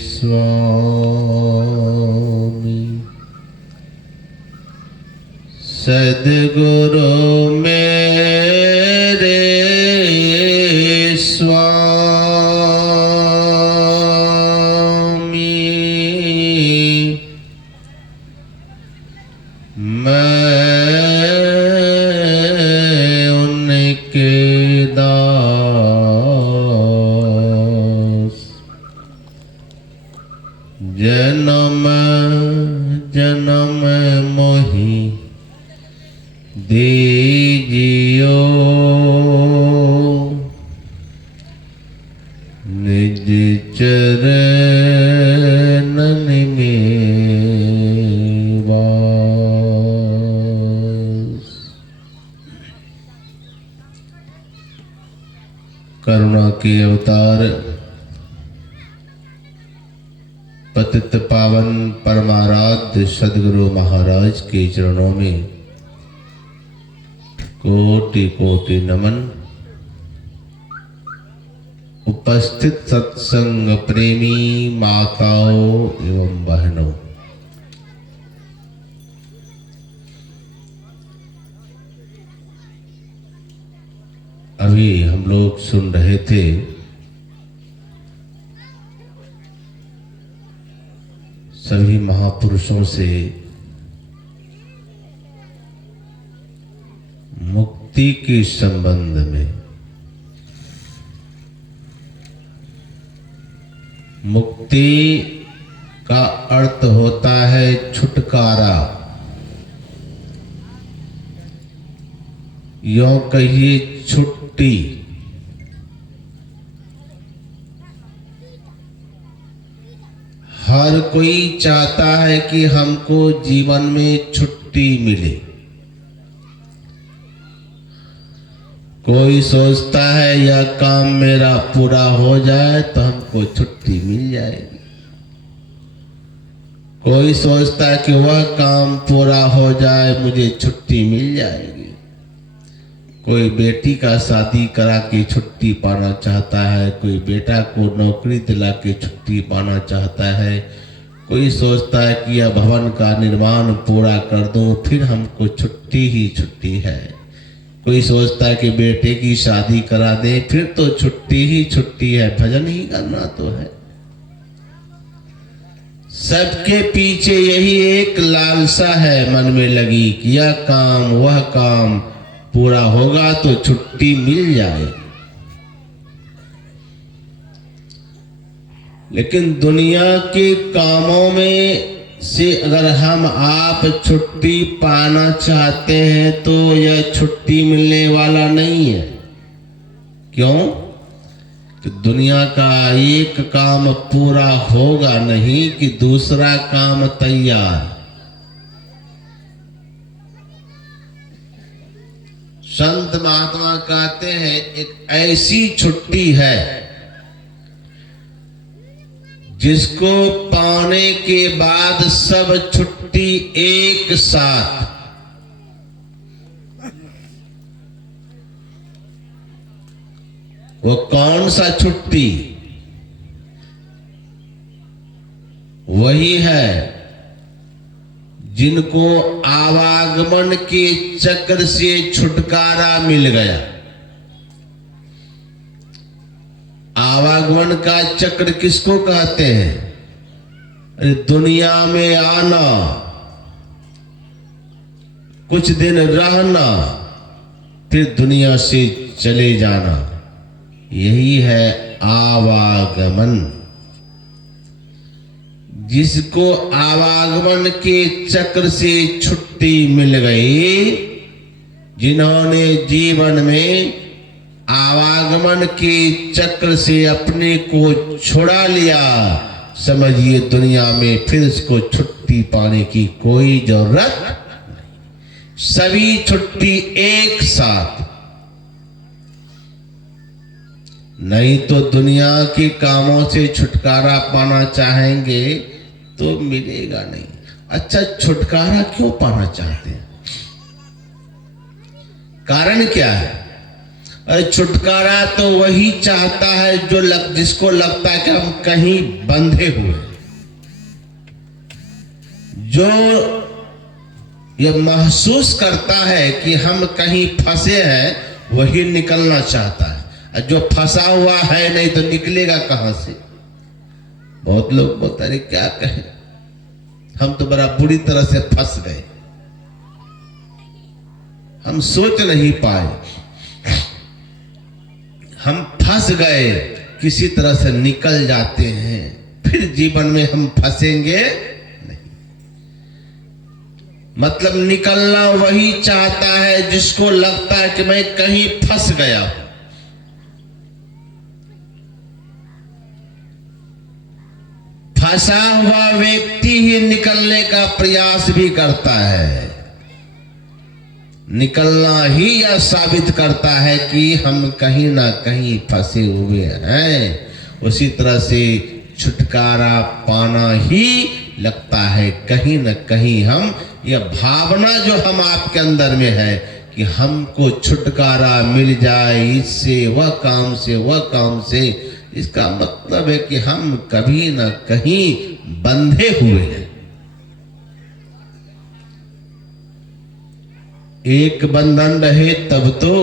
स्वामी। सद्गुरु मेरे स्वामी, मैं उनके दास। जन्म जन्म मोहि दीजियो निज चरणन में वास। करुणा के अवतार पतित पावन परमाराध्य सद्गुरु महाराज के चरणों में कोटि कोटि नमन। उपस्थित सत्संग प्रेमी माताओं एवं बहनों, अभी हम लोग सुन रहे थे सभी महापुरुषों से मुक्ति के संबंध में। मुक्ति का अर्थ होता है छुटकारा, यों कहिए छुट्टी। हर कोई चाहता है कि हमको जीवन में छुट्टी मिले। कोई सोचता है यह काम मेरा पूरा हो जाए तो हमको छुट्टी मिल जाएगी। कोई सोचता है कि वह काम पूरा हो जाए मुझे छुट्टी मिल जाएगी। कोई बेटी का शादी करा के छुट्टी पाना चाहता है, कोई बेटा को नौकरी दिला के छुट्टी पाना चाहता है। कोई सोचता है कि यह भवन का निर्माण पूरा कर दूं फिर हमको छुट्टी ही छुट्टी है। कोई सोचता है कि बेटे की शादी करा दे फिर तो छुट्टी ही छुट्टी है, भजन ही करना तो है। सबके पीछे यही एक लालसा है मन में लगी कि यह काम वह काम पूरा होगा तो छुट्टी मिल जाएगी। लेकिन दुनिया के कामों में से अगर हम आप छुट्टी पाना चाहते हैं तो यह छुट्टी मिलने वाला नहीं है। क्यों? कि दुनिया का एक काम पूरा होगा नहीं कि दूसरा काम तैयार। संत महात्मा कहते हैं एक ऐसी छुट्टी है जिसको पाने के बाद सब छुट्टी एक साथ। वो कौन सा छुट्टी? वही है जिनको आवागमन के चक्र से छुटकारा मिल गया। आवागमन का चक्र किसको कहते हैं? अरे दुनिया में आना, कुछ दिन रहना, फिर दुनिया से चले जाना, यही है आवागमन। जिसको आवागमन के चक्र से छुट्टी मिल गई, जिन्होंने जीवन में आवागमन के चक्र से अपने को छुड़ा लिया, समझिए दुनिया में फिर उसको छुट्टी पाने की कोई जरूरत नहीं। सभी छुट्टी एक साथ। नहीं तो दुनिया के कामों से छुटकारा पाना चाहेंगे तो मिलेगा नहीं। अच्छा, छुटकारा क्यों पाना चाहते हैं? कारण क्या है? अरे छुटकारा तो वही चाहता है जो जिसको लगता है कि हम कहीं बंधे हुए, जो ये महसूस करता है कि हम कहीं फंसे हैं, वही निकलना चाहता है। जो फंसा हुआ है नहीं तो निकलेगा कहां से। बहुत लोग बोलते हैं क्या कहें, हम तो बड़ा बुरी तरह से फंस गए, हम सोच नहीं पाए, हम फंस गए। किसी तरह से निकल जाते हैं, फिर जीवन में हम फंसेंगे नहीं। मतलब निकलना वही चाहता है जिसको लगता है कि मैं कहीं फंस गया हूं। फंसा हुआ व्यक्ति ही निकलने का प्रयास भी करता है। निकलना ही यह साबित करता है कि हम कहीं ना कहीं फंसे हुए हैं। उसी तरह से छुटकारा पाना ही लगता है कहीं ना कहीं हम, यह भावना जो हम आपके अंदर में है कि हमको छुटकारा मिल जाए इससे, वह काम से, वह काम से, इसका मतलब है कि हम कभी ना कहीं बंधे हुए हैं। एक बंधन रहे तब तो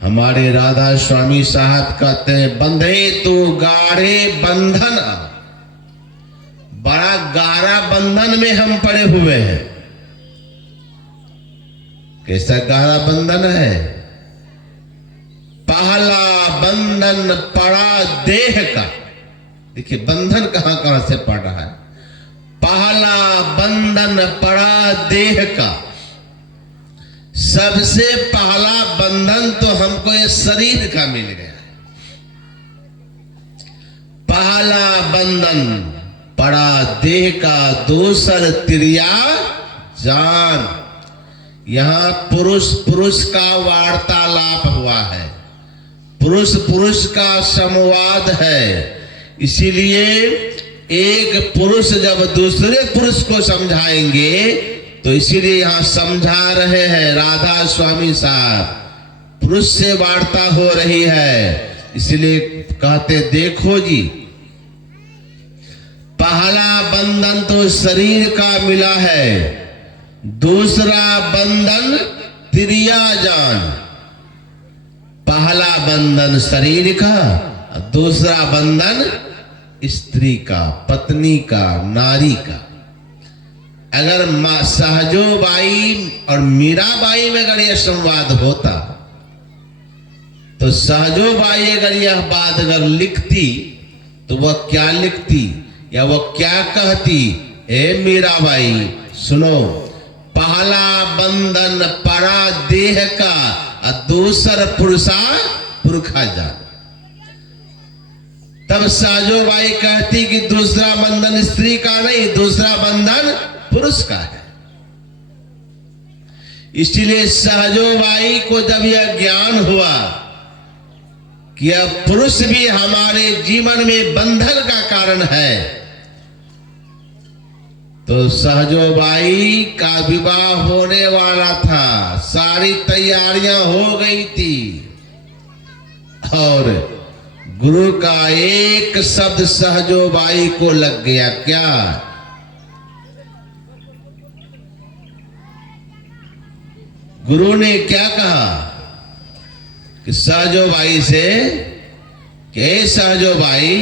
हमारे राधा स्वामी साहब कहते हैं, बंधे तो गाढ़े बंधन, बड़ा गाढ़ा बंधन में हम पड़े हुए हैं। कैसा गाढ़ा बंधन है? पहला बंधन पड़ा देह का। देखिए बंधन कहां कहां से पड़ रहा है। पहला बंधन पड़ा देह का। सबसे पहला बंधन तो हमको ये शरीर का मिल गया है। पहला बंधन पड़ा देह का, दूसर त्रिया जान। यहां पुरुष पुरुष का वार्तालाप हुआ है, पुरुष पुरुष का संवाद है। इसीलिए एक पुरुष जब दूसरे पुरुष को समझाएंगे तो इसीलिए यहां समझा रहे हैं राधा स्वामी साहब, पुरुष से वार्ता हो रही है। इसलिए कहते देखो जी, पहला बंधन तो शरीर का मिला है, दूसरा बंधन त्रिया जान। पहला बंधन शरीर का, दूसरा बंधन स्त्री का, पत्नी का, नारी का। अगर सहजोबाई और मीराबाई में अगर यह संवाद होता तो सहजोबाई अगर यह बात अगर लिखती तो वह क्या लिखती या वह क्या कहती? ए मीराबाई सुनो, पहला बंधन पड़ा देह का और दूसर पुरुषा पुरखा जा। तब साजोबाई कहती कि दूसरा बंधन स्त्री का नहीं, दूसरा बंधन पुरुष का है। इसलिए सहजोबाई को जब यह ज्ञान हुआ कि यह पुरुष भी हमारे जीवन में बंधन का कारण है, तो सहजोबाई का विवाह होने वाला था, सारी तैयारियां हो गई थी और गुरु का एक शब्द सहजोबाई को लग गया। क्या? गुरु ने क्या कहा कि सहजोबाई से कि सहजोबाई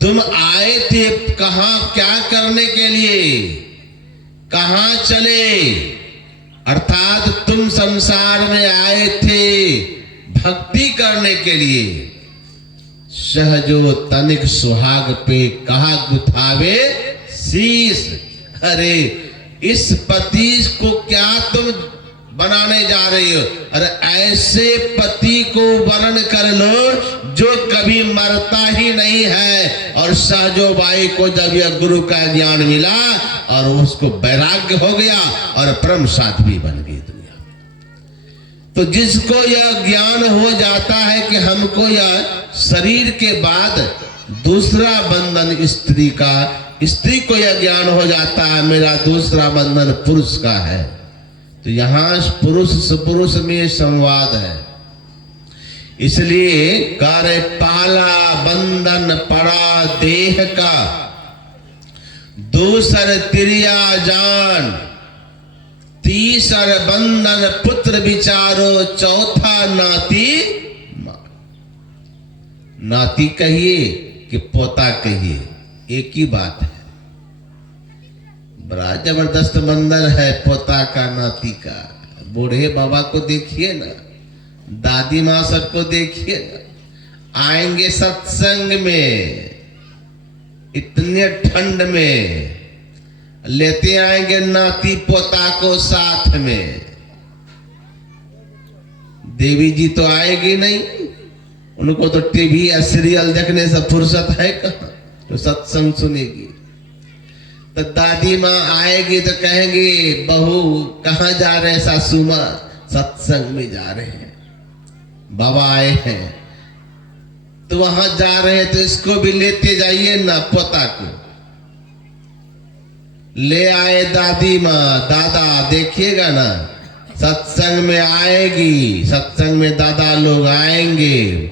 तुम आए थे कहां, क्या करने के लिए, कहां चले? अर्थात तुम संसार में आए थे भक्ति करने के लिए। सहजो तनिक सुहाग पे कहा गुथावे शीश। अरे इस पति को क्या तुम बनाने जा रही हो? अरे ऐसे पति को वर्ण कर लो जो कभी मरता ही नहीं है। और सहजोबाई को जब यह गुरु का ज्ञान मिला और उसको वैराग्य हो गया और परम साध्वी बन गई दुनिया। तो जिसको यह ज्ञान हो जाता है कि हमको यह शरीर के बाद दूसरा बंधन स्त्री का, स्त्री को यह ज्ञान हो जाता है मेरा दूसरा बंधन पुरुष का है, तो यहां पुरुष सपुरुष में संवाद है। इसलिए कार्य पाला बंधन पड़ा देह का, दूसर तिरिया जान, तीसर बंधन पुत्र विचारो, चौथा नाती नाती कहिए कि पोता कहिए, एक ही बात है। बड़ा जबरदस्त बंधन है पोता का नाती का। बूढ़े बाबा को देखिए ना, दादी माँ सबको देखिए ना, आएंगे सत्संग में इतने ठंड में, लेते आएंगे नाती पोता को साथ में। देवी जी तो आएगी नहीं, उनको तो टीवी या सीरियल देखने से फुर्सत है कहाँ तो सत्संग सुनेगी। तो दादी माँ आएगी तो कहेंगे बहू कहाँ जा रहे हैं, सासू माँ सत्संग में जा रहे हैं, बाबा आए हैं। तो वहां जा रहे हैं तो इसको भी लेते जाइए ना, पोता को ले आए दादी माँ, दादा देखिएगा ना, सत्संग में आएगी, सत्संग में दादा लोग आएंगे,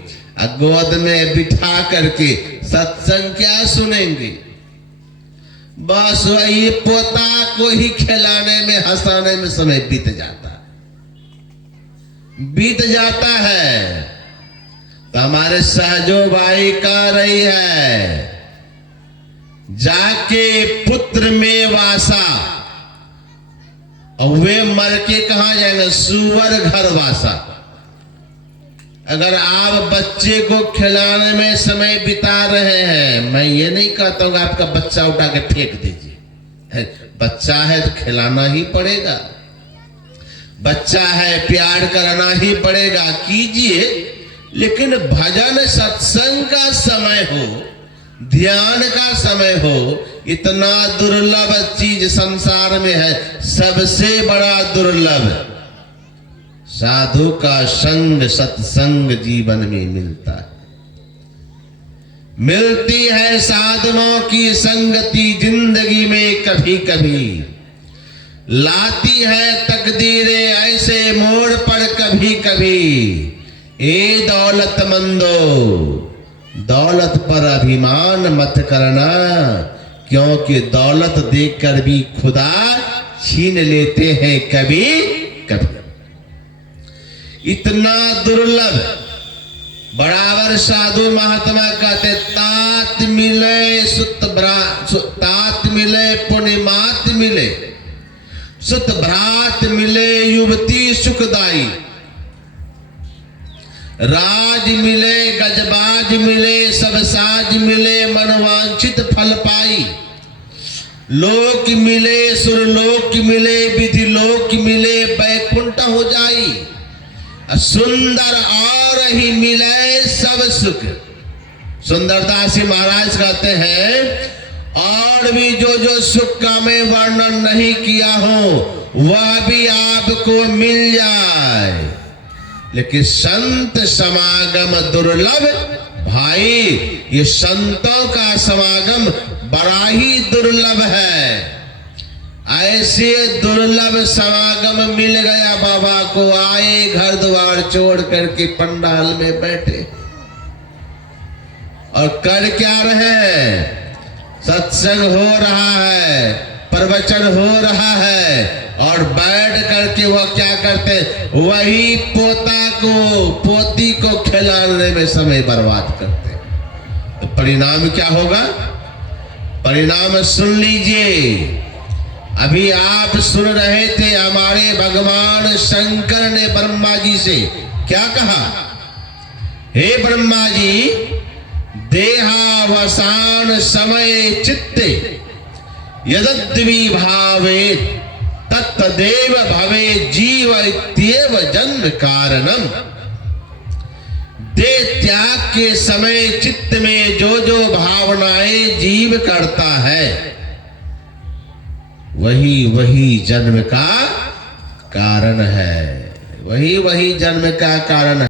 गोद में बिठा करके सत्संग क्या सुनेंगे। बस वही पोता को ही खिलाने में हंसाने में समय बीत जाता है। तो हमारे सहजो भाई कह रही है, जाके पुत्र में वासा, और वे मर के कहां जाएंगे, सुअर घर वासा। अगर आप बच्चे को खिलाने में समय बिता रहे हैं, मैं ये नहीं कहता हूं आपका बच्चा उठा के फेंक दीजिए, बच्चा है तो खिलाना ही पड़ेगा, बच्चा है प्यार करना ही पड़ेगा, कीजिए। लेकिन भजन सत्संग का समय हो, ध्यान का समय हो, इतना दुर्लभ चीज संसार में है, सबसे बड़ा दुर्लभ साधु का संग, सत्संग जीवन में मिलता है। मिलती है साधनों की संगति जिंदगी में कभी कभी, लाती है तकदीरें ऐसे मोड़ पर कभी कभी। ए दौलतमंदो, दौलत पर अभिमान मत करना, क्योंकि दौलत देखकर भी खुदा छीन लेते हैं कभी कभी। इतना दुर्लभ, बराबर साधु महात्मा कहते, तात मिले तात मिले पुण्यमात मिले, सुत भ्रात मिले युवती सुखदाई, राज मिले गजबाज मिले, सब साज मिले मनवांछित फल पाई। लोक मिले सुरलोक मिले, विधि लोक मिले बैकुंठ हो जाई। सुंदर और ही मिले सब सुख। सुंदरदास जी महाराज कहते हैं, और भी जो जो सुख का मैं वर्णन नहीं किया हूं वह भी आपको मिल जाए। लेकिन संत समागम दुर्लभ भाई, ये संतों का समागम बड़ा ही दुर्लभ है। ऐसे दुर्लभ समागम मिल गया बाबा को, आए घर द्वार छोड़ करके पंडाल में बैठे और कर क्या रहे हैं, सत्संग हो रहा है, प्रवचन हो रहा है, और बैठ करके वह क्या करते, वही पोता को पोती को खिलाने में समय बर्बाद करते। तो परिणाम क्या होगा, परिणाम सुन लीजिए। अभी आप सुन रहे थे, हमारे भगवान शंकर ने ब्रह्मा जी से क्या कहा, हे ब्रह्मा जी, देहावसान समय चित्ते यदद्वि भावे तत्तदेव भवे जीव इत्येव जन्म कारणम। दे त्याग के समय चित्त में जो जो भावनाएं जीव करता है, वही वही जन्म का कारण है, वही वही जन्म का कारण है।